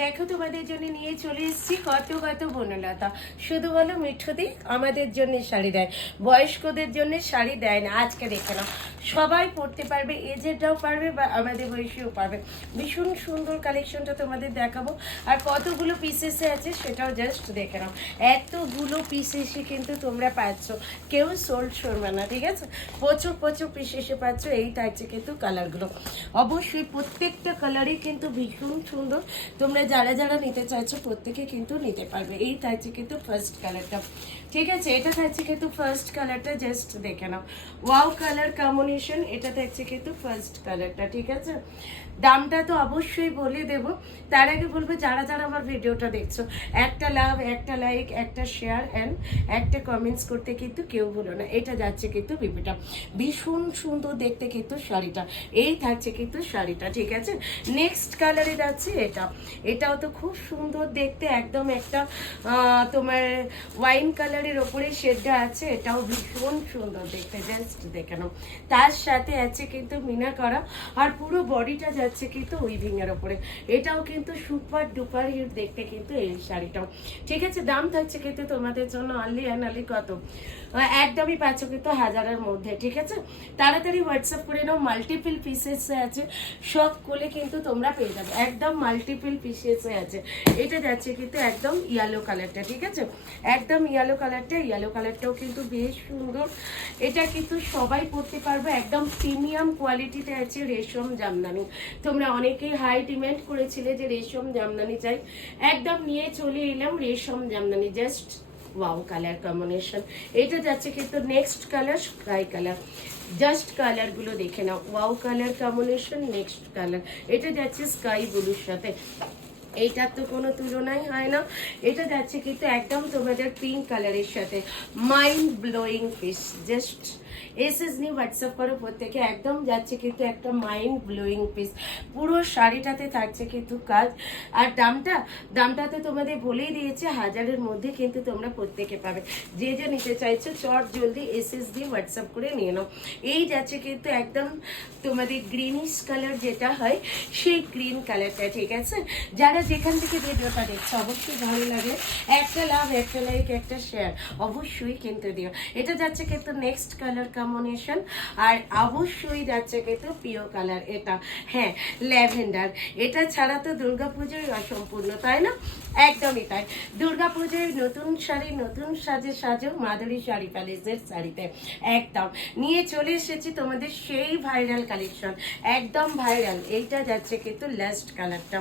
দেখো তোমাদের জন্য নিয়ে চলে এসেছি কত কত বনলতা। শুধু বলো মিঠুদি আমাদের জন্য শাড়ি দেয়, বয়স্কদের জন্য শাড়ি দেয় না। আজকে দেখে নাও, সবাই পরতে পারবে, এজেডরাও পারবে বা আমাদের বয়সীও পারবে। ভীষণ সুন্দর কালেকশনটা তোমাদের দেখাবো। আর কতগুলো পিসেসে আছে সেটাও জাস্ট দেখে নাও। এতগুলো পিসেসে কিন্তু তোমরা পাচ্ছ, কেউ সোল্ড সরবে না, ঠিক আছে? প্রচুর প্রচুর পিসেসে পাচ্ছ। এই থাকছে কিন্তু কালারগুলো, অবশ্যই প্রত্যেকটা কালারই কিন্তু ভীষণ সুন্দর। তোমরা যারা যারা নিতে চাইছো প্রত্যেকে কিন্তু নিতে পারবে। এই থাকছে কিন্তু ফার্স্ট কালারটা, ঠিক আছে? এটা থাকছে কিন্তু ফার্স্ট কালারটা, জাস্ট দেখে নাও। ওয়াও কালার কম্বিনেশন, এটা থাকছে কিন্তু ফার্স্ট কালারটা, ঠিক আছে? দামটা তো অবশ্যই বলে দেব, তার আগে বলবো যারা যারা আমার ভিডিওটা দেখছো, একটা লাভ, একটা লাইক, একটা শেয়ার অ্যান্ড একটা কমেন্টস করতে কিন্তু কেউ ভুলো না। এটা যাচ্ছে কিন্তু বিপিটা, ভীষণ সুন্দর দেখতে কিন্তু শাড়িটা। এই থাকছে কিন্তু শাড়িটা, ঠিক আছে? নেক্সট কালারে যাচ্ছে এটা। এটাও তো খুব সুন্দর দেখতে, একদম একটা তোমার ওয়াইন কালারের ওপরে শেডটা আছে। এটাও ভীষণ সুন্দর দেখতে, জাস্ট দেখে নাও। তার সাথে আছে কিন্তু মিনা করা, আর পুরো বডিটা যাচ্ছে কিন্তু উইভিং এর ওপরে। এটাও কিন্তু সুপার ডুপার হিট দেখতে কিন্তু এই শাড়িটাও, ঠিক আছে? দাম থাকছে কিন্তু তোমাদের জন্য অনলি অ্যান্ড অনলি কত, একদমই পাচ্ছ কিন্তু 1000-এর মধ্যে, ঠিক আছে? তাড়াতাড়ি হোয়াটসঅ্যাপ করে নাও। মাল্টিপল পিসেসে আছে, সব কোলে কিন্তু তোমরা পেয়ে যাবে, একদম মাল্টিপল পিসেসে আছে। এটা যাচ্ছে কিন্তু একদম ইয়েলো কালারটা, ঠিক আছে? একদম ইয়েলো কালারটা, ইয়েলো কালারটাও কিন্তু বেশ সুন্দর। এটা কিন্তু সবাই পরতে পারবে, একদম প্রিমিয়াম কোয়ালিটিতে আছে রেশম জামদানি। তোমরা অনেকেই হাই ডিমান্ড করেছিলে যে রেশম জামদানি চাই, একদম নিয়ে চলে এলাম রেশম Jamdani. Just wow colour combination. এটা যাচ্ছে কিন্তু next colour sky colour, just কালারগুলো দেখে নাও। Wow colour combination, next colour. এটা যাচ্ছে স্কাই ব্লুর সাথে, এইটার তো কোনো তুলনাই হয় না। এটা যাচ্ছে কিন্তু একদম তোমাদের পিঙ্ক কালারের সাথে, mind blowing piece. Just SS নিয়ে হোয়াটসঅ্যাপ করো প্রত্যেকে, একদম যাচ্ছে কিন্তু একটা মাইন্ড ব্লোয়িং পিস। পুরো শাড়িটাতে থাকছে কিন্তু কাজ। আর দামটা, দামটা তো তোমাদের বলেই দিয়েছে, 1000-এর মধ্যে কিন্তু তোমরা প্রত্যেকে পাবে। যে যে নিতে চাইছো চট জলদি এসএস দিয়ে হোয়াটসঅ্যাপ করে নিয়ে নাও। এই যাচ্ছে কিন্তু একদম তোমাদের গ্রিনিশ কালার যেটা হয়, সেই গ্রিন কালারটা, ঠিক আছে? যারা যেখান থেকে ভিডিওটা দেখছো অবশ্যই ভালো লাগে, একটা লাভ, একটা লাইক, একটা শেয়ার অবশ্যই কিন্তু দিও। এটা যাচ্ছে কিন্তু নেক্সট কালার কম্বিনেশন, আর অবশ্যই যাচ্ছে কিন্তু প্রিয় কালার এটা, হ্যাঁ, ল্যাভেন্ডার। এটা ছাড়া তো দুর্গাপুজোয় অসম্পূর্ণ, তাই না? একদমই তাই। দুর্গাপুজোয় নতুন শাড়ি, নতুন সাজে সাজো মাধুরী শাড়ি প্যালেসের শাড়িতে একদম নিয়ে চলে এসেছি তোমাদের সেই ভাইরাল কালেকশন, একদম ভাইরাল। এইটা যাচ্ছে কিন্তু লাস্ট কালারটা।